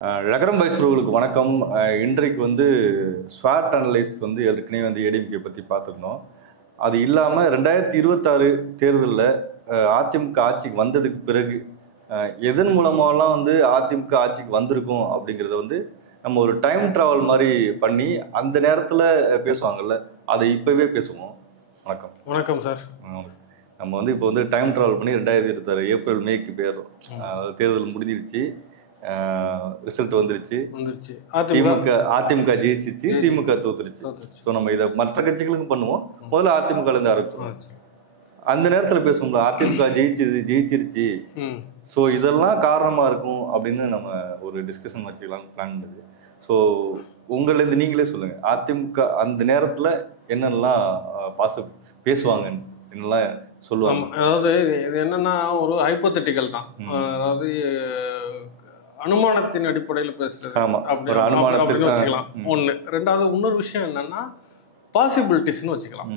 நகரம் வைஸ்ரூலுக்கு வணக்கம். இன்றைக்கு வந்து ஸ்வாட் அனலைஸ் வந்து ஏற்கனவே வந்து ஏடிஎம்கே பற்றி பார்த்துருந்தோம். அது இல்லாமல் 2026 தேர்தலில் அதிமுக ஆட்சிக்கு வந்ததுக்கு பிறகு எதன் மூலமாலாம் வந்து அதிமுக ஆட்சிக்கு வந்திருக்கும் அப்படிங்கிறத வந்து நம்ம ஒரு டைம் ட்ராவல் மாதிரி பண்ணி அந்த நேரத்தில் பேசுவாங்கல்ல, அதை இப்போவே பேசுவோம். வணக்கம். வணக்கம் சார். நம்ம வந்து இப்போ வந்து டைம் ட்ராவல் பண்ணி 2026 ஏப்ரல் மேக்கு போயிடுறோம். தேர்தல் முடிஞ்சிருச்சு, ரிசல்ட் வந்துருச்சு. அதிமுக ஜெயிச்சிச்சு, திமுக தோத்துருச்சு. ஸோ நம்ம இதை மற்ற கட்சிகளுக்கும் பண்ணுவோம். முதல்ல அதிமுக இருந்து ஆரம்பிச்சோம். அந்த நேரத்தில் பேசுவோம்ல, அதிமுக ஜெயிச்சிருச்சு, ஸோ இதெல்லாம் காரணமா இருக்கும் அப்படின்னு நம்ம ஒரு டிஸ்கஷன் வச்சுக்கலாம்னு பிளான் பண்ணுது. ஸோ உங்களிருந்து நீங்களே சொல்லுங்க, அதிமுக அந்த நேரத்தில் என்னெல்லாம் பேசுவாங்கன்னு, என்னெல்லாம் சொல்லுவாங்க. அதாவது இது என்னன்னா ஒரு ஹைப்போதெட்டிக்கல் தான். அதாவது அனுமானத்தின் அடிப்படையில் பேசுறது அப்படின்னு வச்சுக்கலாம். ஒன்று. ரெண்டாவது இன்னொரு விஷயம் என்னன்னா பாசிபிலிட்டிஸ்ன்னு வச்சுக்கலாம்.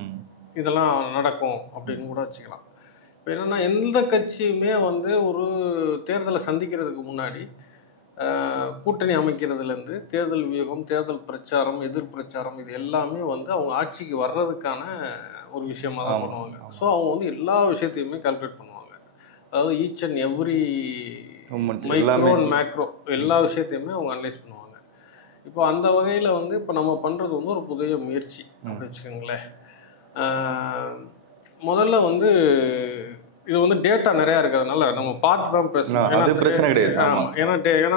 இதெல்லாம் நடக்கும் அப்படின்னு கூட வச்சுக்கலாம். இப்போ என்னன்னா எந்த கட்சியுமே வந்து ஒரு தேர்தலை சந்திக்கிறதுக்கு முன்னாடி கூட்டணி அமைக்கிறதுலேருந்து தேர்தல் வியூகம், தேர்தல் பிரச்சாரம், எதிர் பிரச்சாரம், இது எல்லாமே வந்து அவங்க ஆட்சிக்கு வர்றதுக்கான ஒரு விஷயமா தான் பண்ணுவாங்க. ஸோ அவங்க வந்து எல்லா விஷயத்தையுமே கால்குலேட் பண்ணுவாங்க. அதாவது each and every micro and macro எல்லா விஷயத்தையுமே அவங்க அனலைஸ் பண்ணுவாங்க. இப்போ அந்த வகையில் வந்து இப்போ நம்ம பண்ணுறது வந்து ஒரு புதிய முயற்சி அப்படின்னு வச்சுக்கோங்களேன். முதல்ல வந்து இது வந்து டேட்டா நிறையா இருக்கிறதுனால நம்ம பார்த்து தான் பேசணும். பிரச்சனை கிடையாது. ஏன்னா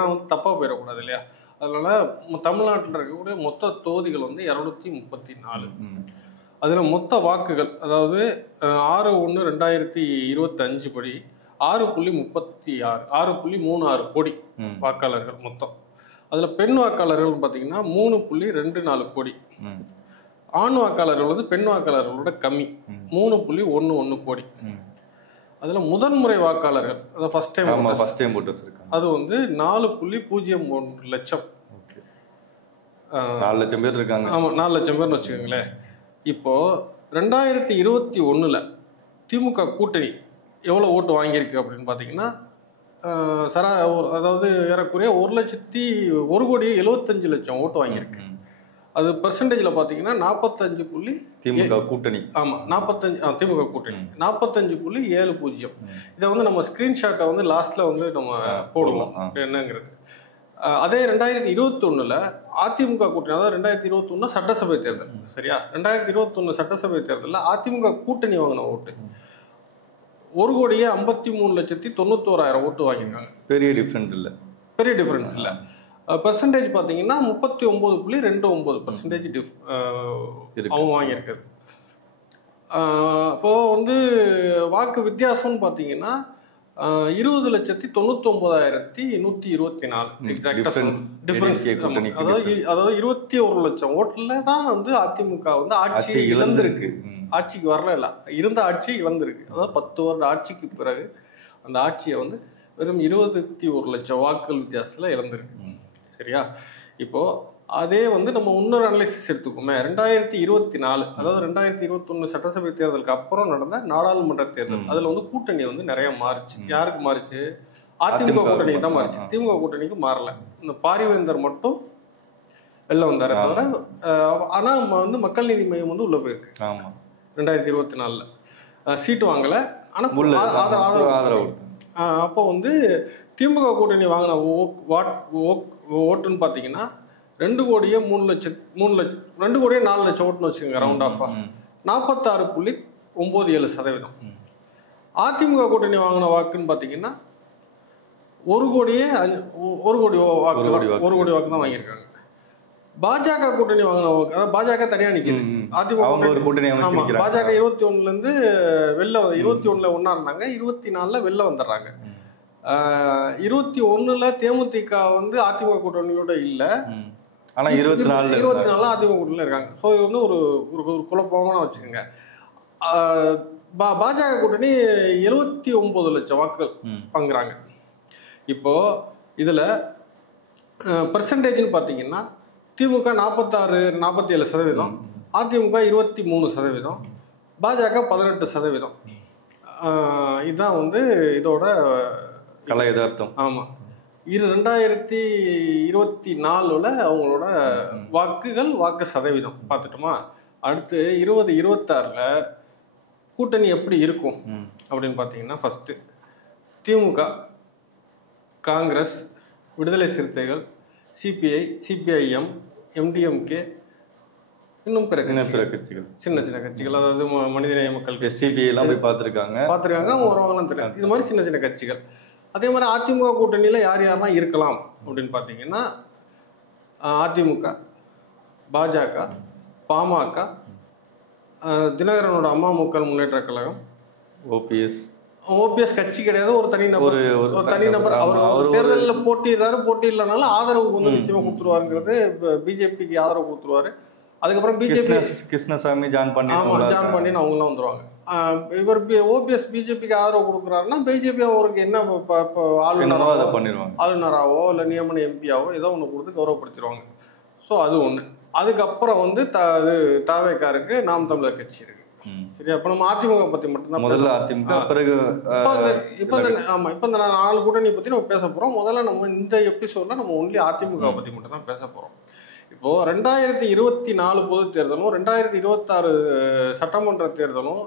வந்து தப்பாக போயிடக்கூடாது இல்லையா? அதனால தமிழ்நாட்டில் இருக்கக்கூடிய மொத்த தொகுதிகள் வந்து 234. அதில் மொத்த வாக்குகள், அதாவது 6/1/2025 படி 6.36 கோடி வாக்காளர்கள் மொத்தம். அதில் பெண் வாக்காளர்கள் பார்த்தீங்கன்னா 3.24 கோடி. ஆண் வாக்காளர்கள் வந்து பெண் வாக்காளர்களோட கம்மி, 3.11 கோடி. அதில் முதன்முறை வாக்காளர்கள், அதாவது ஃபர்ஸ்ட் டைம் அது வந்து 4.01 லட்சம். 4 லட்சம் பேர் இருக்காங்க. ஆமாம், 4 லட்சம் பேர்னு வச்சுக்கோங்களேன். இப்போ 2021 திமுக கூட்டணி எவ்வளோ ஓட்டு வாங்கியிருக்கு அப்படின்னு பார்த்தீங்கன்னா அதாவது ஏறக்குறைய 1,01,75,00,000 ஓட்டு வாங்கியிருக்கு. அது பெர்சன்டேஜில் பார்த்தீங்கன்னா 45. திமுக கூட்டணி. ஆமாம், 45 திமுக கூட்டணி 45.70. இதை வந்து நம்ம ஸ்க்ரீன்ஷாட்டை வந்து லாஸ்ட்டில் வந்து நம்ம போடுவோம் என்னங்கிறது. அதே 2021 அதிமுக கூட்டணி, அதாவது 2021 சட்டசபை தேர்தல், சரியா? 2021 சட்டசபை தேர்தலில் அதிமுக கூட்டணி வாங்கின ஓட்டு 1,53,91,000 ஓட்டு வாங்கியிருக்காங்க. பெரிய டிஃப்ரென்ஸ் இல்லை. பெர்சன்டேஜ் பார்த்தீங்கன்னா 39.29% அவங்க வாங்கியிருக்காரு. அப்போ வந்து வாக்கு வித்தியாசம்னு பார்த்தீங்கன்னா 20,99,124 எக்ஸாக்டா டிஃபரன்ஸ். அதாவது 21 லட்சம் ஓட்டுல தான் வந்து அதிமுக வந்து ஆட்சி இழந்திருக்கு. ஆட்சிக்கு வரல, இருந்த ஆட்சி இழந்திருக்கு. அதாவது 10 வருட ஆட்சிக்கு பிறகு அந்த ஆட்சியை வந்து வெறும் 21 லட்சம் வாக்குகள் வித்தியாசத்துல இழந்திருக்கு, சரியா? இப்போ அதே வந்து நம்ம இன்னொரு அனலைசிஸ் எடுத்துக்கோமே. 2024, அதாவது 2021 சட்டசபை தேர்தலுக்கு அப்புறம் நடந்த நாடாளுமன்ற தேர்தல், அதுல வந்து கூட்டணி வந்து நிறைய மாறிச்சு. யாருக்கு மாறிச்சு? அதிமுக கூட்டணிக்கு தான் மாறிச்சு. திமுக கூட்டணிக்கு மாறல. இந்த பாரிவேந்தர் மட்டும் வெளில வந்தார தவிர, ஆனா வந்து மக்கள் நீதி மையம் வந்து உள்ள போயிருக்கு. 2024 சீட்டு வாங்கல, ஆனா ஆதரவு. அப்போ வந்து திமுக கூட்டணி வாங்கின ஓட்டுன்னு பாத்தீங்கன்னா 2,04,00,000 ஓட்டுன்னு வச்சுக்கோங்க, ரவுண்ட் ஆஃபா 46.97%. அதிமுக கூட்டணி வாங்கின வாக்குன்னு பாத்தீங்கன்னா 1 கோடி வாக்கு தான் வாங்கியிருக்காங்க. பாஜக கூட்டணி வாங்கின வாக்கு, அதாவது பாஜக தனியா நிக்குது. அதிமுக பாஜக 21 இருந்து வெளில 21 ஒன்னா இருந்தாங்க, 24 வெளில வந்துடுறாங்க. 21 தேமுதிக வந்து அதிமுக கூட்டணியோட இல்ல, ஆனா 24 அதிமுக கூட்டணியில இருக்காங்க. ஸோ இது வந்து ஒரு குழப்பமான வச்சுக்கோங்க. பாஜக கூட்டணி 79 லட்சம் வாக்குகள் வாங்குறாங்க. இப்போ இதுல பெர்சன்டேஜ்னு பாத்தீங்கன்னா திமுக 47%, அதிமுக 23%, பாஜக 18%. இதுதான் வந்து இதோட கலை யதார்த்தம். ஆமா. 2024 அவங்களோட வாக்கு சதவீதம் பார்த்துட்டோமா. அடுத்து 2026 கூட்டணி எப்படி இருக்கும் அப்படின்னு பார்த்தீங்கன்னா, ஃபர்ஸ்ட் திமுக, காங்கிரஸ், விடுதலை சிறுத்தைகள், சிபிஐ, சிபிஐஎம், எம்டிஎம்கே, இன்னும் பிற கட்சிகள், சின்ன சின்ன கட்சிகள், அதாவது மனிதநேய மக்கள், எஸ்டிபி எல்லாம் போய் பார்த்துருக்காங்க, அவங்க வருவாங்கன்னு தெரியும். இது மாதிரி சின்ன சின்ன கட்சிகள். அதே மாதிரி அதிமுக கூட்டணியில் யார் யாரெல்லாம் இருக்கலாம் அப்படின்னு பார்த்தீங்கன்னா, அதிமுக, பாஜக, பாமக, தினகரனோட அம்மா மக்கள் முன்னேற்ற கழகம், ஓபிஎஸ் கட்சி கிடையாது, ஒரு தனிநபர். அவர் தேர்தலில் போட்டியிடறனால ஆதரவு வந்து நிச்சயமா கொடுத்துருவாருங்கிறது, பிஜேபிக்கு ஆதரவு கொடுத்துருவாரு. அதுக்கப்புறம் பிஜேபி கிருஷ்ணசாமி ஜான் பண்ணி அவங்களாம் வந்துருவாங்க. இவர் ஓபிஎஸ் பிஜேபிக்கு ஆதரவு கொடுக்குறாருன்னா பிஜேபி அவருக்கு என்ன ஆளுநராவோ இல்லை நியமன எம்பியாவோ ஏதோ ஒன்று கொடுத்து கௌரவப்படுத்திடுவாங்க. ஸோ அது ஒன்று. அதுக்கப்புறம் வந்து தாவேக்காருக்கு நாம் தமிழர் கட்சி இருக்கு. சரி, அப்ப நம்ம அதிமுக பத்தி மட்டும்தான் முதல்ல அதிமுக, பிறகு இப்ப இந்த 4 கூட்டணி பத்தி நம்ம பேச போறோம். முதல்ல நம்ம இந்த எபிசோட்ல நம்ம ஒன்லி அதிமுக பத்தி மட்டும் தான் பேச போறோம். இப்போ 2024 பொது தேர்தலும் 2026 சட்டமன்ற தேர்தலும்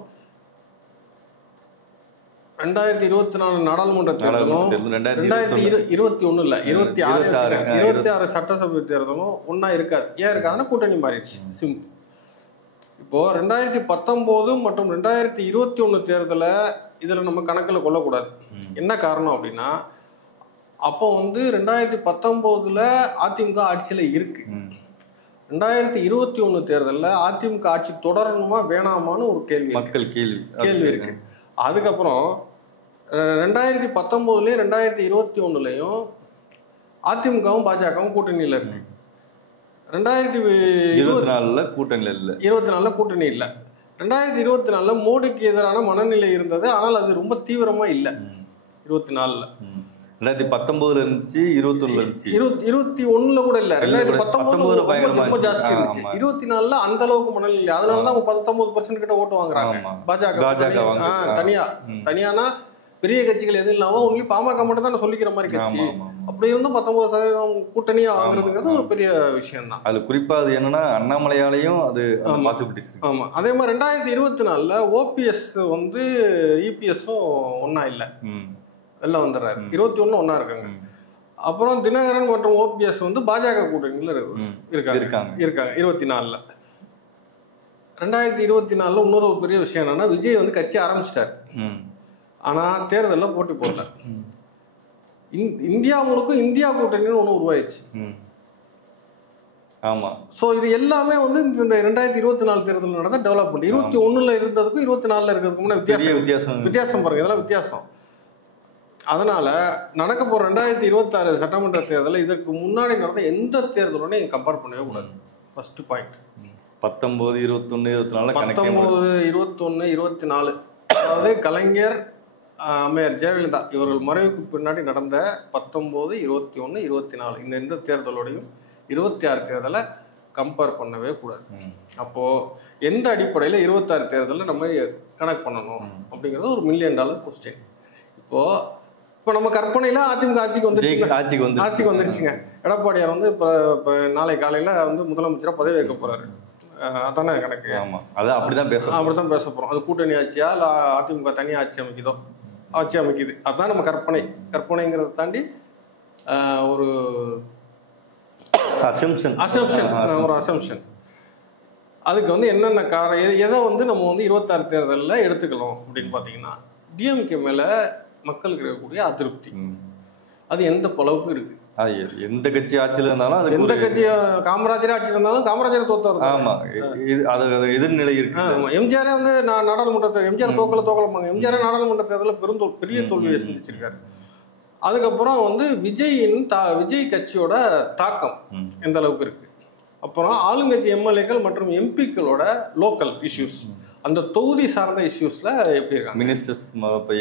2024 நாடாளுமன்ற தேர்தலும் 2021 இல்ல 26 சட்டசபை தேர்தலும் ஒன்னா இருக்காது. ஏன் இருக்காதுன்னா கூட்டணி மாறிடுச்சு. சிம்பிள். இப்போ 2019 மற்றும் 2021 தேர்தலை இதுல நம்ம கணக்கில் கொள்ளக்கூடாது. என்ன காரணம் அப்படின்னா, அப்போ வந்து 2019 அதிமுக ஆட்சியில இருக்கு. 2021 தேர்தலில் அதிமுக ஆட்சி தொடரணுமா வேணாமான்னு ஒரு கேள்வி இருக்கு. அதுக்கப்புறம் 2019லயும் 2021லயும் அதிமுகவும் பாஜகவும் கூட்டணியில இருக்கு. 2024 கூட்டணி இல்ல. 2024 மோடிக்கு எதிரான மனநிலை இருந்தது. ஆனால் அது ரொம்ப தீவிரமா இல்ல. 24 2019 இருந்துச்சு, 21 இருந்துச்சு, 21 கூட இல்ல. 2019 ரொம்ப ஜாஸ்தி இருந்துச்சு. 24 அந்த அளவுக்கு மனநிலை இல்லை. அதனாலதான் 19% கிட்ட ஓட்டு வாங்குறாங்க பாஜக. தனியானா பெரிய கட்சிகள் எதுவும் இல்லாம ஒன்லி பாமக மட்டும் தான் சொல்லிக்கிற மாதிரி கட்சி. அப்படி இருந்தும் 19% கூட்டணியா வாங்குறதுங்கிறது ஒரு பெரிய விஷயம் தான். அது குறிப்பா அது என்னன்னா அண்ணாமலையாலையும் அது பாசிபிலிட்டிஸ். ஆமா. அதே மாதிரி 2024 ஓபிஎஸ் வந்து இபிஎஸும் ஒன்னா இல்ல, வெளில வந்துடுறாரு. 21 ஒன்னா இருக்காங்க. அப்புறம் தினகரன் மற்றும் ஓபிஎஸ் வந்து பாஜக கூட்டணியில இருக்காங்க 24. 2024 இன்னொரு பெரிய விஷயம் என்னன்னா, விஜய் வந்து கட்சி ஆரம்பிச்சிட்டாரு. ஆனா தேர்தலில் போட்டி போடல. இந்தியா முழுக்கும் இந்தியா கூட்டணின்னு ஒண்ணு உருவாயிருச்சு. ஆமா. சோ இது எல்லாமே வந்து இந்த 2024 தேர்தல் நடந்த டெவலப்மெண்ட். 21 இருந்ததுக்கும் 24 இருக்கிறதுக்கு முன்னாடி வித்தியாசம் பாருங்க. இதெல்லாம் வித்தியாசம். அதனால நடக்க போற 2026 சட்டமன்ற தேர்தலை இதற்கு முன்னாடி நடந்த எந்த தேர்தலோட கம்பேர் பண்ணவே கூடாது. First point. 19, 21, 24 19, 21, 24 அதாவது கலைஞர், அம்மையார் ஜெயலலிதா இவர்கள் மறைவுக்கு பின்னாடி நடந்த 19, 21, 24 இந்த தேர்தலோடையும் 26 தேர்தலை கம்பேர் பண்ணவே கூடாது. அப்போ எந்த அடிப்படையில் 26 தேர்தலில் நம்ம கனெக்ட் பண்ணணும் அப்படிங்கிறது ஒரு $1 மில்லியன் கொஸ்டின். இப்போ நம்ம கற்பனையில அதிமுக ஆட்சிக்கு வந்துருச்சுங்க. எடப்பாடியார் வந்து இப்போ நாளை காலையில வந்து முதலமைச்சரா பதவி ஏற்க போறாரு. அதானே கணக்கு. அப்படிதான் பேச போறோம். அது கூட்டணி ஆட்சியா இல்ல அதிமுக தனியா ஆட்சி அமைக்குது. அதுதான் நம்ம கற்பனைங்கிறத தாண்டி ஒரு அசம்ஷன். அதுக்கு வந்து என்னென்ன காரணம், எதை வந்து நம்ம வந்து 26 தேர்தலில் எடுத்துக்கலாம் அப்படின்னு பாத்தீங்கன்னா, டிஎம்கே மேல மக்களுக்கு இருக்கக்கூடிய அதிருப்தி அது எந்த அளவுக்கு இருக்கு. எந்த கட்சி ஆட்சியில இருந்தாலும் எந்த கட்சி காமராஜர் ஆட்சியில் இருந்தாலும் காமராஜர் தோத்தாரு. ஆமா, எதிர்நிலை இருக்கு. எம்ஜிஆரே வந்து நாடாளுமன்ற எம்ஜிஆர் தோக்கலமாங்க. எம்ஜிஆர் நாடாளுமன்ற தேர்தலில் பெரிய தோல்வியை சந்திச்சிருக்காரு. அதுக்கப்புறம் வந்து விஜய் கட்சியோட தாக்கம் எந்த அளவுக்கு இருக்கு. அப்புறம் ஆளுங்கட்சி எம்எல்ஏக்கள் மற்றும் எம்பிக்களோட லோக்கல் இஷ்யூஸ், அந்த தொகுதி சார்ந்த இஷ்யூஸ்ல எப்படி இருக்காங்க. மினிஸ்டர்ஸ்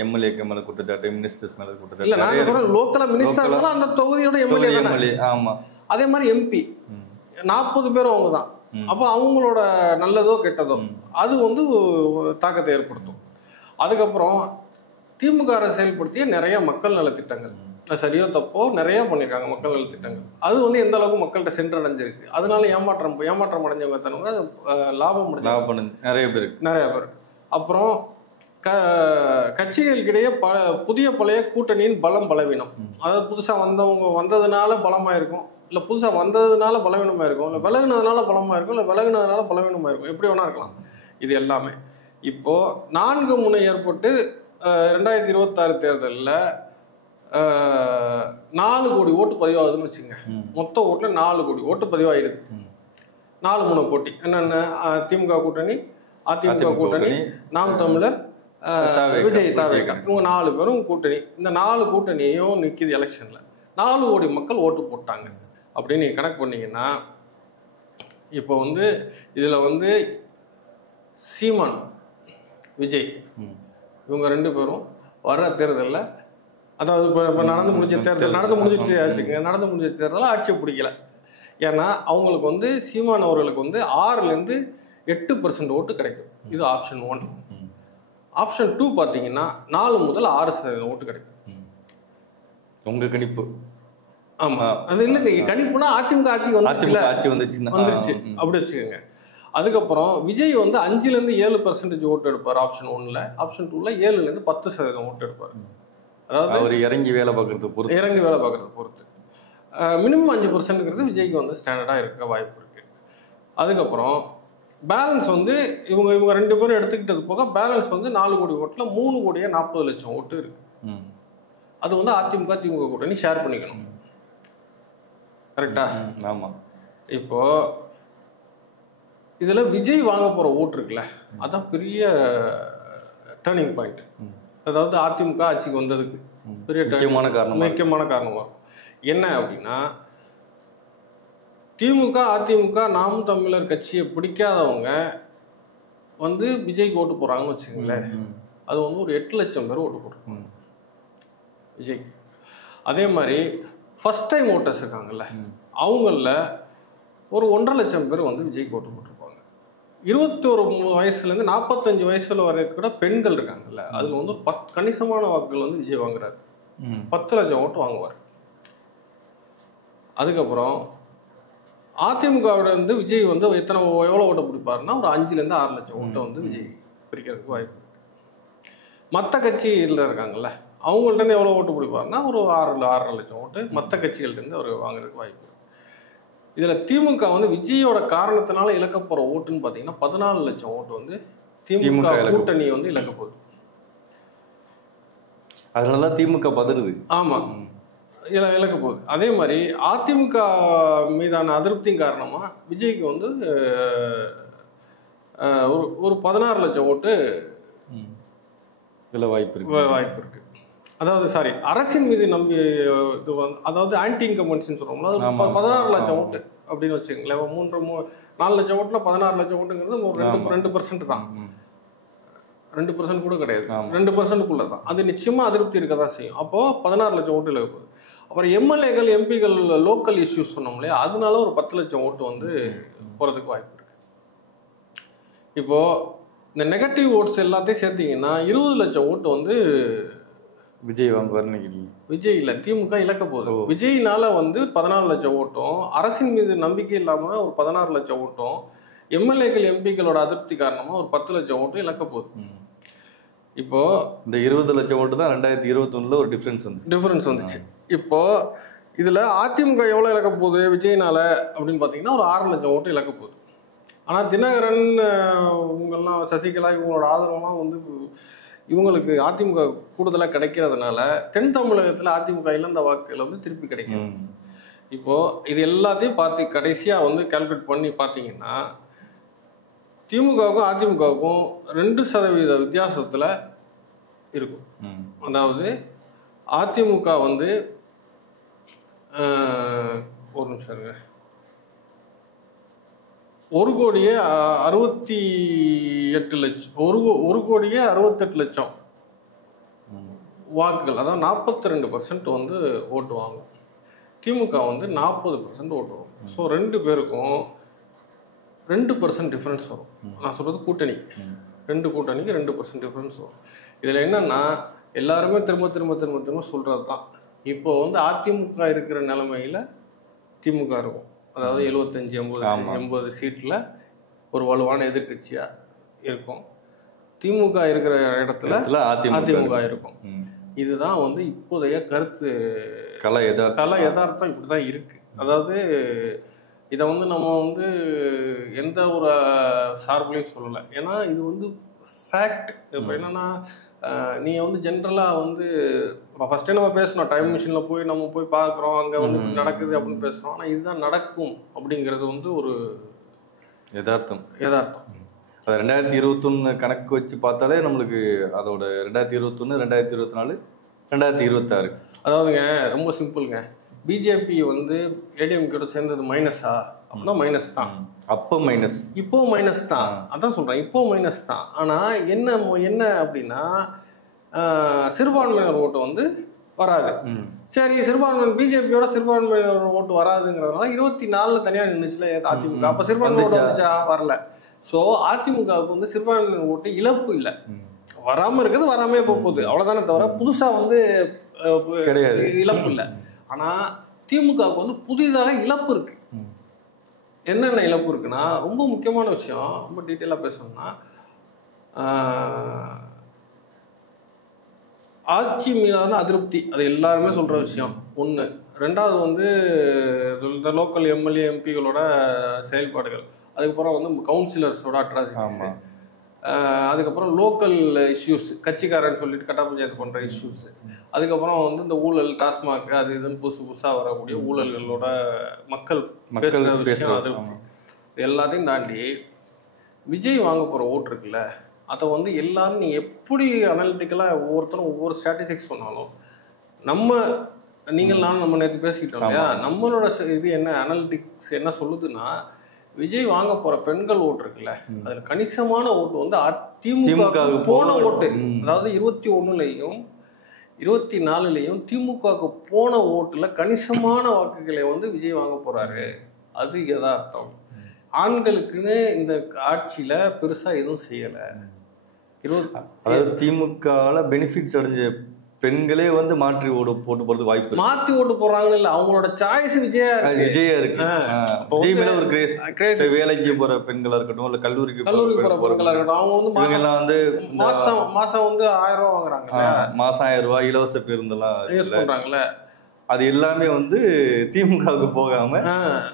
எம்எல்ஏக்கு மேல குற்றச்சாட்டு, மினிஸ்டர்ஸ் மேல குற்றச்சாட்டு. இல்ல நான் சொல்றேன் லோக்கலா மினிஸ்டர் அந்த தொகுதியோட எம்எல்ஏ. ஆமா. அதே மாதிரி எம்பி 40 பேரும் அவங்க தான். அப்போ அவங்களோட நல்லதோ கெட்டதோ அது வந்து தாக்கத்தை ஏற்படுத்தும். அதுக்கப்புறம் திமுக அரசு செயல்படுத்திய நிறைய மக்கள் நல திட்டங்கள் சரியோ தப்போ நிறைய பண்ணியிருக்காங்க மக்கள் நல திட்டங்கள். அது வந்து எந்த அளவுக்கு மக்கள்கிட்ட சென்றடைஞ்சிருக்கு, அதனால ஏமாற்றம் அடைஞ்சவங்க தனவங்க லாபம் நிறைய பேர். அப்புறம் கட்சிகளுக்கிடையே புதிய பழைய கூட்டணியின் பலவீனம். அதாவது புதுசாக வந்ததுனால பலமாக இருக்கும், இல்லை புதுசாக வந்ததுனால பலவீனமாக இருக்கும், இல்லை விலகுனதுனால பலமாக இருக்கும், இல்லை விலகுனதுனால பலவீனமாக இருக்கும், எப்படி வேணா இருக்கலாம். இது எல்லாமே இப்போ 4 முனை ஏற்பட்டு 2026 தேர்தலில் 4 கோடி ஓட்டு பதிவாகுதுன்னு வச்சுங்க. மொத்த ஓட்டுல 4 கோடி ஓட்டு பதிவாயிருக்கு. 4 முனை போட்டி என்னென்ன? திமுக கூட்டணி, அதிமுக கூட்டணி, நாம் தமிழர், விஜய், தாவேகா, இவங்க 4 பேரும் கூட்டணி. இந்த 4 கூட்டணியும் நிற்கிது எலெக்ஷன்ல. 4 கோடி மக்கள் ஓட்டு போட்டாங்க அப்படின்னு நீங்க கணக்கு பண்ணீங்கன்னா, இப்போ வந்து இதுல வந்து சீமான், விஜய் இவங்க 2 பேரும் வர்ற தேர்தலில், அதாவது இப்போ நடந்து முடிஞ்ச தேர்தலில் ஆட்சியை பிடிக்கல. ஏன்னா அவங்களுக்கு வந்து சீமான் அவர்களுக்கு வந்து 6லேருந்து 8% ஓட்டு கிடைக்கும். இது ஆப்ஷன் 1. ஆப்ஷன் 2 பார்த்தீங்கன்னா 4 முதல் 6% ஓட்டு கிடைக்கும். உங்க கணிப்பு? ஆமா, அது இல்லை, நீங்க கணிப்புனா அதிமுக ஆட்சி வந்துருச்சு அப்படி வச்சுக்கோங்க. அதுக்கப்புறம் விஜய் வந்து 5லேருந்து 7% ஓட்டு எடுப்பார் ஆப்ஷன் 1ல. ஆப்ஷன் 2ல 7லேருந்து 10% ஓட்டு எடுப்பார். அதாவது அவர் இறங்கி வேலை பார்க்கறது பொறுத்து மினிமம் 5%ங்கிறது விஜய்க்கு வந்து ஸ்டாண்டர்டாக இருக்க வாய்ப்பு இருக்கு. அதுக்கப்புறம் பேலன்ஸ் வந்து இவங்க 2 பேரும் எடுத்துக்கிட்டது போக பேலன்ஸ் வந்து 4 கோடி ஓட்டுல 3 கோடியே 40 லட்சம் ஓட்டு இருக்கு. அது வந்து அதிமுக திமுக கூட்டணி ஷேர் பண்ணிக்கணும். கரெக்டா? ஆமா. இப்போ இதுல விஜய் வாங்க போற ஓட்டு இருக்குல்ல, அதான் பெரிய டேர்னிங் பாயிண்ட். அதாவது அதிமுக ஆட்சிக்கு வந்ததுக்கு பெரிய முக்கியமான காரணம் வரும். என்ன அப்படின்னா, திமுக அதிமுக நாம் தமிழர் கட்சியை பிடிக்காதவங்க வந்து விஜய்க்கு ஓட்டு போறாங்கன்னு வச்சுக்கோங்களேன். அது வந்து ஒரு 8 லட்சம் பேர் ஓட்டு போடுறாங்க விஜய். அதே மாதிரி ஃபர்ஸ்ட் டைம் ஓட்டர்ஸ் இருக்காங்கல்ல, அவங்கள ஒரு 1.5 லட்சம் பேர் வந்து விஜய்க்கு ஓட்டு போட்டிருப்பாங்க. 21 வயசுலேருந்து 45 வயசுல வரைக்கும் கூட பெண்கள் இருக்காங்கல்ல, அதுல வந்து 10 கணிசமான வாக்குகள் வந்து விஜய் வாங்குறாரு. 10 லட்சம் ஓட்டு வாங்குவார். அதுக்கப்புறம் அதிமுகவோட வந்து விஜய் வந்து எவ்வளோ ஓட்டை பிடிப்பாருன்னா ஒரு 5லேருந்து 6 லட்சம் ஓட்டை வந்து விஜய் பிரிக்கிறதுக்கு வாய்ப்பு இருக்கு. மற்ற கட்சியில் இருக்காங்கல்ல, அவங்கள்ட்ட இருந்து எவ்வளோ ஓட்டு பிடிப்பாருன்னா ஒரு 6.5 லட்சம் ஓட்டு மற்ற கட்சிகள்ட்ட இருந்து அவர் வாங்குறதுக்கு வாய்ப்பு இருக்கு. இதுல திமுக வந்து விஜயோட காரணத்தினால இழக்க போற ஓட்டுன்னு பாத்தீங்கன்னா 14 லட்சம் ஓட்டு வந்து திமுக கூட்டணி வந்து இழக்க போகுது. அதனாலதான் திமுக பதறுது. ஆமா, இழக்க போகுது. அதே மாதிரி அதிமுக மீதான அதிருப்தியின் காரணமா விஜய்க்கு வந்து ஒரு 16 லட்சம் ஓட்டு வாய்ப்பு இருக்கு. அதாவது அரசின் மீது நம்பி அதாவது ஆன்டி இன்கம்பன்சின்னு சொல்றோம்ல, 16 லட்சம் ஓட்டு அப்படின்னு வச்சுக்கோங்களேன். 4 லட்சம் ஓட்டுல 16 லட்சம் ஓட்டுங்கிறது ஒரு 2% தான். 2% கூட கிடையாது, 2%க்குள்ள தான். அது நிச்சயமா அதிருப்தி இருக்க தான் செய்யும். அப்போ 16 லட்சம் ஓட்டு இழப்பு. அப்புறம் எம்எல்ஏக்கள் எம்பிக்கள் லோக்கல் இஷ்யூஸ் சொன்னோம் இல்லையா, அதனால ஒரு 10 லட்சம் ஓட்டு வந்து போறதுக்கு வாய்ப்பு இருக்கு. இப்போ இந்த நெகட்டிவ் ஓட்ஸ் எல்லாத்தையும் சேர்த்தீங்கன்னா 20 லட்சம் ஓட்டு வந்து விஜய் வாங்குவார் நினைக்கிறீங்க? விஜய் இல்ல, திமுக இழக்க போகுது. விஜய்னால வந்து 14 லட்சம் ஓட்டும், அரசின் மீது நம்பிக்கை இல்லாம ஒரு 16 லட்சம் ஓட்டும், எம்எல்ஏக்கள் எம்பிக்களோட அதிருப்தி காரணமா ஒரு 10 லட்சம் ஓட்டு இழக்க போகுது. இப்போ இந்த 20 லட்சம் ஓட்டு தான் 2021ல ஒரு டிஃபரன்ஸ் வந்துச்சு. இப்போ இதுல அதிமுக எவ்வளவு இழக்க போகுது விஜய்னால அப்படின்னு பாத்தீங்கன்னா ஒரு 6 லட்சம் ஓட்டு இழக்க போகுது. ஆனா தினகரன் இவங்கெல்லாம், சசிகலா இவங்களோட ஆதரவெல்லாம் வந்து இவங்களுக்கு அதிமுக கூடுதலாக கிடைக்கிறதுனால தென் தமிழகத்தில் அதிமுக இழந்த வாக்குகள் வந்து திருப்பி கிடைக்கும். இப்போ இது எல்லாத்தையும் பார்த்து கடைசியாக வந்து கால்குலேட் பண்ணி பார்த்தீங்கன்னா திமுகவுக்கும் அதிமுகவுக்கும் 2% வித்தியாசத்தில் இருக்கும். அதாவது அதிமுக வந்து ஒரு நிமிஷம் இருங்க, 1,68 லட்சம் 1,68 லட்சம் வாக்குகள், அதாவது 42% வந்து ஓட்டு வாங்கும். திமுக வந்து 40% ஓட்டு வாங்கும். ஸோ 2 பேருக்கும் 2% டிஃபரன்ஸ் வரும். நான் சொல்றது கூட்டணி, 2 கூட்டணிக்கு 2% டிஃபரன்ஸ் வரும். இதில் என்னன்னா எல்லாருமே திரும்ப திரும்ப திரும்ப திரும்ப சொல்றது தான், இப்போ வந்து அதிமுக இருக்கிற நிலைமையில திமுக இருக்கும். அதாவது 75-80 சீட்ல ஒரு வலுவான எதிர்கட்சியா இருக்கும். திமுக இருக்கிற இடத்துல அதிமுக இருக்கும். இதுதான் வந்து இப்போதைய கருத்து கல யதார்த்தம் இப்படிதான் இருக்கு. அதாவது இதை வந்து நம்ம வந்து எந்த ஒரு சார்புலையும் சொல்லலை. ஏன்னா இது வந்து ஃபேக்ட். இப்போ என்னன்னா நீ வந்து ஜென்ரலாக வந்து ஃபர்ஸ்டே நம்ம பேசணும், டைம் மிஷினில் போய் நம்ம போய் பார்க்குறோம், அங்கே வந்து நடக்குது அப்படின்னு பேசுகிறோம். ஆனால் இதுதான் நடக்கும் அப்படிங்கிறது வந்து ஒரு யதார்த்தம். அது 2021 கணக்கு வச்சு பார்த்தாலே நம்மளுக்கு அதோட 2021, 2024, 2026. அதாவதுங்க ரொம்ப சிம்பிளுங்க. பிஜேபி வந்து ஏடிஎம்கேட சேர்ந்தது மைனஸா அப்படின்னா மைனஸ் தான். அப்போ மைனஸ், இப்போ மைனஸ் தான். அதான் சொல்கிறேன், இப்போ மைனஸ் தான். ஆனால் என்ன அப்படின்னா சிறுபான்மையினர் ஓட்டு வந்து வராது. சரி, சிறுபான்மையினர் பிஜேபியோட சிறுபான்மையினர் ஓட்டு வராதுங்கிறதுனால 24 தனியாக நின்றுச்சுல அதிமுக. அப்போ சிறுபான்மை ஓட்டு வந்துச்சா? வரல. ஸோ அதிமுகவுக்கு வந்து சிறுபான்மையினர் ஓட்டு இழப்பு இல்லை, வராமல் இருக்குது, வராமே போகுது, அவ்வளோதானே தவிர புதுசாக வந்து கிடையாது, இழப்பு இல்லை. ஆனால் திமுகவுக்கு வந்து புதிதாக இழப்பு இருக்கு. என்னென்ன இழப்பு இருக்குன்னா, ரொம்ப முக்கியமான விஷயம், ரொம்ப டீட்டெயிலாக பேசணும்னா, ஆட்சி மீதான அதிருப்தி, அது எல்லாருமே சொல்ற விஷயம் ஒன்று. ரெண்டாவது வந்து இந்த லோக்கல் எம்எல்ஏ எம்பிகளோட செயல்பாடுகள், அதுக்கப்புறம் வந்து கவுன்சிலர்ஸோட அட்ராசிட்டிஸ், அதுக்கப்புறம் லோக்கல் இஷ்யூஸ், கட்சிக்காரன்னு சொல்லிட்டு கட்டா பஞ்சாயத்து பண்ணுற இஷ்யூஸ், அதுக்கப்புறம் வந்து இந்த ஊழல், டாஸ்மாக், அது இதுன்னு புதுசாக வரக்கூடிய ஊழல்களோட மக்கள் பேசுகிற விஷயம், அது எல்லாத்தையும் தாண்டி விஜய் வாங்க போகிற ஓட்டு இருக்குல்ல, அதை வந்து எல்லாரும் நீ எப்படி அனாலிட்டிக்கலாக ஒவ்வொருத்தரும் ஒவ்வொரு ஸ்டாட்டிஸ்டிக்ஸ் சொன்னாலும், நம்ம நேற்று பேசிக்கிட்டோம் இல்லையா, நம்மளோட இது என்ன அனாலிட்டிக்ஸ் என்ன சொல்லுதுன்னா, விஜய் வாங்க போற பெண்கள் ஓட்டு இருக்குல்ல, அதுல கணிசமான ஓட்டு வந்து அதிமுக போன ஓட்டு. அதாவது 21லையும் 24லையும் திமுகவுக்கு போன ஓட்டுல கணிசமான வாக்குகளை வந்து விஜய் வாங்க போறாரு. அது யதார்த்தம். ஆண்களுக்குன்னு இந்த ஆட்சியில பெருசா எதுவும் செய்யல. அதாவது திமுகல பெனிஃபிட்ஸ் அடைஞ்ச பெண்களே வந்து மாற்றி போட்டு போறது வாய்ப்பு, மாற்றி ஓட்டு போறாங்கன்னு இல்ல, அவங்களோட சாய்ஸ் விஜயா இருக்கு. விஜய் மேல ஒரு கிரேஸ். வேலைக்கு போற பெண்களா இருக்கட்டும், இல்ல கல்லூரிக்கு போற பெண்களா இருக்கட்டும், அவங்க வந்து மாசம் வந்து 1000 ரூபாய் வாங்குறாங்க, மாசம் 1000 ரூபாய் இலவச பேருந்தெல்லாம் யூஸ் பண்றாங்கல்ல. அது எல்லாமே வந்து திமுகவுக்கு போகாம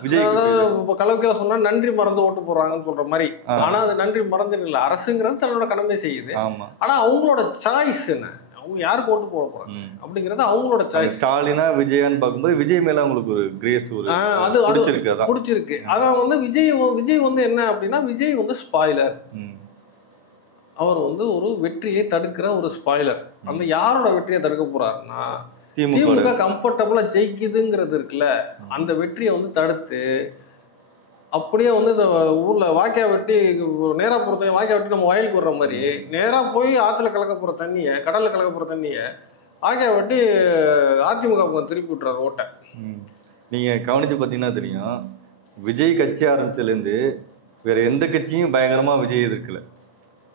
விஜய், அதாவது கலவைக்கில சொன்னா நன்றி மறந்து ஓட்டு போடுறாங்கன்னு சொல்ற மாதிரி. ஆனா அது நன்றி மறந்து இல்ல, அரசுங்கிறது தன்னோட கடமை செய்யுது. ஆனா அவங்களோட சாய்ஸ் என்ன, அவங்க யாருக்கு ஓட்டு போட போறாங்க அப்படிங்கறது அவங்களோட சாய்ஸ். ஸ்டாலினா விஜயான்னு பார்க்கும்போது விஜய் மேல அவங்களுக்கு ஒரு கிரேஸ், ஒரு அது பிடிச்சிருக்கு. அதான் வந்து விஜய் வந்து என்ன அப்படின்னா, விஜய் வந்து ஸ்பாயிலர். அவர் வந்து ஒரு வெற்றியை தடுக்கிற ஒரு ஸ்பாயிலர். அந்த யாரோட வெற்றியை தடுக்க போறாருன்னா, திமுக கம்ஃபர்டபுளா ஜெயிக்குதுங்கிறது இருக்குல்ல, அந்த வெற்றியை வந்து தடுத்து அப்படியே வந்து இந்த ஊர்ல வாய்க்கா வெட்டி நேரா போற தண்ணி, வாய்க்கா வெட்டி நம்ம வயலுக்கு வர்ற மாதிரி நேரா போய் ஆத்துல கலக்க போற தண்ணிய, கடல்ல கலக்க போற தண்ணிய வாய்க்கா வெட்டி அதிமுக திருப்பி விட்டுறாரு ஓட்டை. நீங்க கவனிச்சு பாத்தீங்கன்னா தெரியும், விஜய் கட்சி ஆரம்பிச்சதுலேருந்து வேற எந்த கட்சியும் பயங்கரமா விஜய் எதிர்க்கல.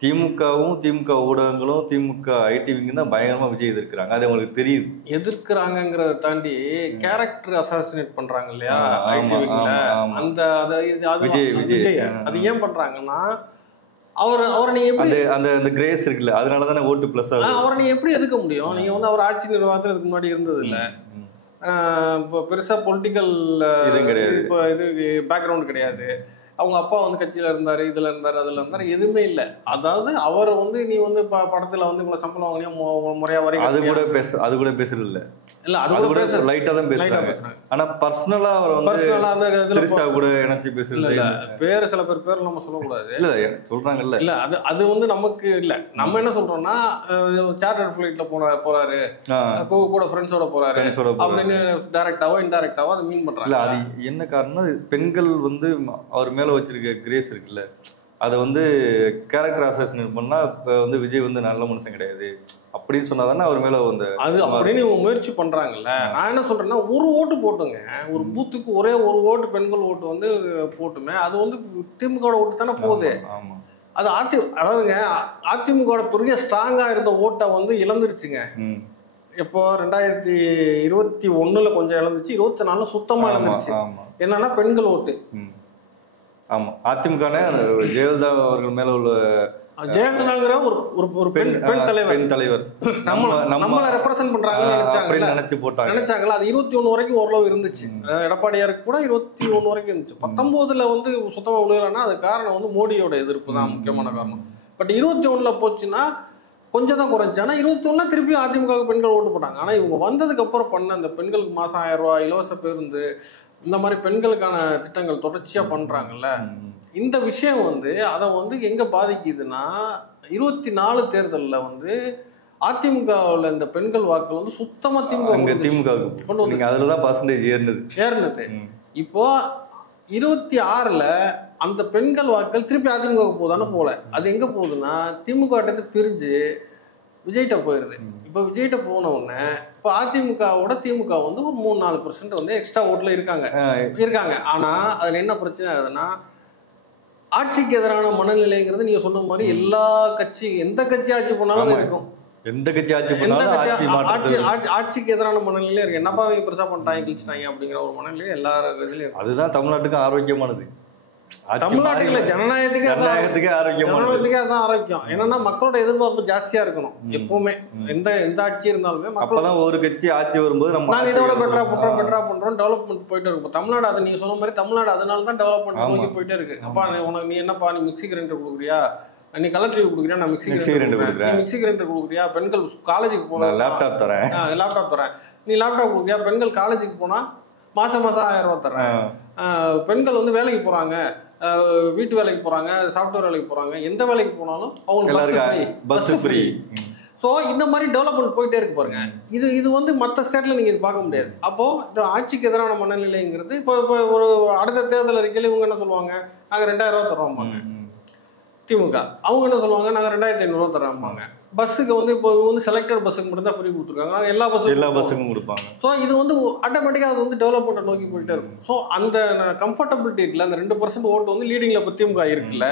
திமுகவும் திமுக ஊடகங்களும் திமுக ஐடிவிங்க தான் பயங்கரமா விஜய் எதிர்க்கிறாங்க. அது அவங்களுக்கு தெரியுது. எதிர்க்கிறாங்கிறத தாண்டி கேரக்டர் அசாசினேட் பண்றாங்க இல்லையா ஐடிவிங்ல, அந்த விஜய் அது ஏன் பண்றாங்கன்னா, அவரை நீங்க எப்படி அந்த கிரேஸ் இருக்குல்ல, அதனாலதானே ஓட்டு பிளஸ் ஆகுது. அவரை நீங்க எப்படி எதுக்க முடியும்? நீங்க வந்து அவர் ஆட்சி நிர்வாகத்துல இதுக்கு முன்னாடி இருந்தது இல்ல, இப்போ பெருசா பொலிட்டிக்கல் இப்போ இது பேக்ரவுண்ட் கிடையாது. அவங்க அப்பா வந்து கட்சியில இருந்தாரு, இதுல இருந்தாரு, அதுல இருந்தாரு, எதுவுமே இல்ல. அதாவது அவர் வந்து நீ வந்து படத்துல வந்து இவ்வளவு சம்பளம் வாங்கினியா, முறையா வரைக்கும் அது கூட பேசுறது இல்ல, அது கூட லைட்டா தான் பேசுறாங்க. ஆனா பர்சனலா அவர் வந்து கூட இணைச்சு பேசுறது இல்ல. பேர் சில பேர் நம்ம சொல்லக்கூடாது இல்ல, சொல்றாங்கல்ல. இல்ல அது வந்து நமக்கு இல்ல. நம்ம என்ன சொல்றோம்னா, சார்ட்டர் ஃபிளைட்ல போறாரு, கூட ஃப்ரெண்ட்ஸோட போறாரு அப்படின்னு டைரக்டாவோ இன்டைரக்டாவோ அதை மீன் பண்றாங்க. இல்ல அது என்ன காரணம், பெண்கள் வந்து அவர் மேல வச்சிருக்க கிரேஸ் இருக்குல்ல, அதை வந்து கேரக்டர் அசாசினேட் பண்ணா இப்போ வந்து விஜய் வந்து நல்ல மனுஷன் கிடையாது அப்படின்னு சொன்னாதானே அவர் மேல வந்து அது அப்படின்னு இவங்க முயற்சி பண்றாங்கல்ல. நான் என்ன சொல்றேன்னா, ஒரு ஓட்டு போட்டுங்க, ஒரு பூத்துக்கு ஒரே ஒரு ஓட்டு பெண்கள் ஓட்டு வந்து போட்டுமே, அது வந்து திமுக ஓட்டு தானே போகுது. அது அதாவதுங்க அதிமுக பெரிய ஸ்ட்ராங்கா இருந்த ஓட்டை வந்து இழந்துருச்சுங்க. இப்போ 2021 கொஞ்சம் இழந்துச்சு, 24 சுத்தமா இழந்துச்சு. என்னன்னா பெண்கள் ஓட்டு. ஆமா, அதிமுக ஜெயலலிதா அவர்கள் மேல உள்ள ஜெயலலிதாங்கிற ஒரு பெண் தலைவர் நம்மள ரெப்ரசென்ட் பண்றாங்கன்னு நினைச்சாங்களா? அது 21 வரைக்கும் ஓரளவு இருந்துச்சு. எடப்பாடியாருக்கு கூட 21 வரைக்கும் இருந்துச்சு. 19ல வந்து சுத்தமா விழுகலன்னா அது காரணம் வந்து மோடியோட எதிர்ப்பு தான் முக்கியமான காரணம். பட் 21ல போச்சுன்னா கொஞ்சம் தான் குறைஞ்சு. ஆனா 21ல திருப்பி அதிமுக பெண்கள் ஓட்டு போட்டாங்க. ஆனா இவங்க வந்ததுக்கு அப்புறம் பண்ண அந்த பெண்களுக்கு மாசம் 1000 ரூபாய் இலவச பேருந்து, இந்த மாதிரி பெண்களுக்கான திட்டங்கள் தொடர்ச்சியா பண்றாங்கல்ல, இந்த விஷயம் வந்து அதை வந்து எங்க பாதிக்குதுன்னா 24 தேர்தலில் வந்து அதிமுகவில் இந்த பெண்கள் வாக்குகள் வந்து சுத்தமா திமுக அதுலதான் பர்சன்டேஜ் ஏறினது. இப்போ 26ல அந்த பெண்கள் வாக்குகள் திருப்பி அதிமுக போதானே போல. அது எங்க போகுதுன்னா திமுக பிரிஞ்சு விஜய்கிட்ட போயிருது. இப்போ விஜய்கிட்ட போன உடனே இப்போ அதிமுகவோட திமுக வந்து ஒரு 3-4% வந்து எக்ஸ்ட்ரா ஓட்டுல இருக்காங்க. ஆனா அதுல என்ன பிரச்சனை ஆகுதுன்னா ஆட்சிக்கு எதிரான மனநிலைங்கிறது நீங்க சொன்ன மாதிரி எல்லா எந்த கட்சி ஆட்சி பண்ணாலும் இருக்கும். எந்த கட்சி ஆட்சிக்கு எதிரான மனநிலையில இருக்கு. என்னப்பா பெருசா பண்ணிட்டாங்க கிழிச்சிட்டாங்க அப்படிங்கிற ஒரு மனநிலையும் எல்லா கட்சியிலும். அதுதான் தமிழ்நாட்டுக்கு ஆரோக்கியமானது. தமிழ்நாட்டுல ஜனநாயகத்துக்கே அதான் ஆரோக்கியம். என்னன்னா மக்களோட எதிர்பார்ப்பு ஜாஸ்தியா இருக்கணும் எப்பவுமே. எந்த ஆட்சி இருந்தாலுமே மக்கள் ஒரு கட்சி ஆட்சி வரும்போது நாங்க இதோட பெட்டரா பண்றோம் டெவலப்மெண்ட் போயிட்டே இருக்கும். தமிழ்நாடு அதை நீங்க சொன்ன மாதிரி தமிழ்நாடு அதனாலதான் டெவலப்மெண்ட் நோக்கி போயிட்டே இருக்கு. அப்பா உனக்கு நீ என்னப்பா நீ மிக்சி கிரைண்டர் கொடுக்குறியா, நீ கலர் டிவி கொடுக்குறியா, நான் மிக்சி கிரைண்டர் கொடுக்குறியா, பெண்கள் காலேஜுக்கு போனா லேப்டாப் தரேன், நீ லேப்டாப் கொடுக்குறியா, பெண்கள் காலேஜுக்கு போனா மாசம் 1000 ரூபாய் தர்றேன், பெண்கள் வந்து வேலைக்கு போறாங்க, வீட்டு வேலைக்கு போறாங்க, சாஃப்ட்வேர் வேலைக்கு போறாங்க, எந்த வேலைக்கு போனாலும் அவங்களுக்கு பஸ் ஃப்ரீ. ஸோ இந்த மாதிரி டெவலப்மெண்ட் போயிட்டே இருக்கு பாருங்க. இது வந்து மற்ற ஸ்டேட்ல நீங்க பார்க்க முடியாது. அப்போ இந்த ஆட்சிக்கு எதிரான மனநிலைங்கிறது இப்போ ஒரு அடுத்த தேர்தல் அறிக்கையில் இவங்க என்ன சொல்லுவாங்க, நாங்க 2000 ரூபாய் தரோம்பாங்க. திமுக அவங்க என்ன சொல்லுவாங்க, நாங்க 2500 ரூபாய் தரோம்பாங்க. பஸ்ஸுக்கு வந்து இப்போ வந்து செலக்டட் பஸ்ஸுக்கு மட்டும் தான் ஃப்ரீ கொடுத்துருக்காங்க, நாங்கள் எல்லா பஸ்ஸுக்கும் கொடுப்பாங்க. ஸோ இது வந்து ஆட்டோமேட்டிக்காக அது வந்து டெவலப்மெண்ட்டை நோக்கி போயிட்டே இருக்கும். ஸோ அந்த கம்ஃபர்டபிலிட்டி இருக்குல்ல, அந்த 2% ஓட்டு வந்து லீடிங்ல இப்போ திமுக இருக்குல்ல,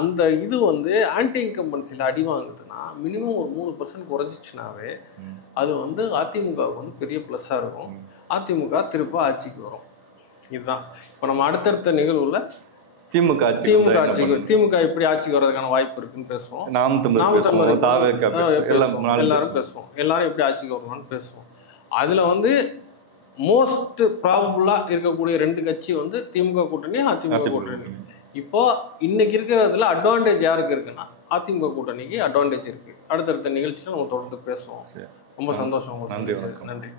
அந்த இது வந்து ஆன்டி இன்கம்பன்சியில் அடி வாங்குதுன்னா மினிமம் ஒரு 3% குறைஞ்சிச்சுனாவே அது வந்து அதிமுகவுக்கு வந்து பெரிய ப்ளஸ்ஸாக இருக்கும். அதிமுக திருப்ப ஆட்சிக்கு வரும். இதுதான் இப்போ நம்ம அடுத்தடுத்த நிகழ்வுல திமுக இப்படி ஆட்சிக்கு வர்றதுக்கான வாய்ப்பு இருக்குன்னு பேசுவோம். எல்லாரும் பேசுவோம், எல்லாரும் எப்படி ஆட்சிக்கு வரணும்னு பேசுவோம். அதுல வந்து மோஸ்ட் ப்ராபபிளா இருக்கக்கூடிய 2 கட்சி வந்து திமுக கூட்டணி, அதிமுக கூட்டணி. இப்போ இன்னைக்கு இருக்கிறதுல அட்வான்டேஜ் யாருக்கு இருக்குன்னா அதிமுக கூட்டணிக்கு அட்வான்டேஜ் இருக்கு. அடுத்தடுத்த நிகழ்ச்சியில நம்ம தொடர்ந்து பேசுவோம். ரொம்ப சந்தோஷம். நன்றி.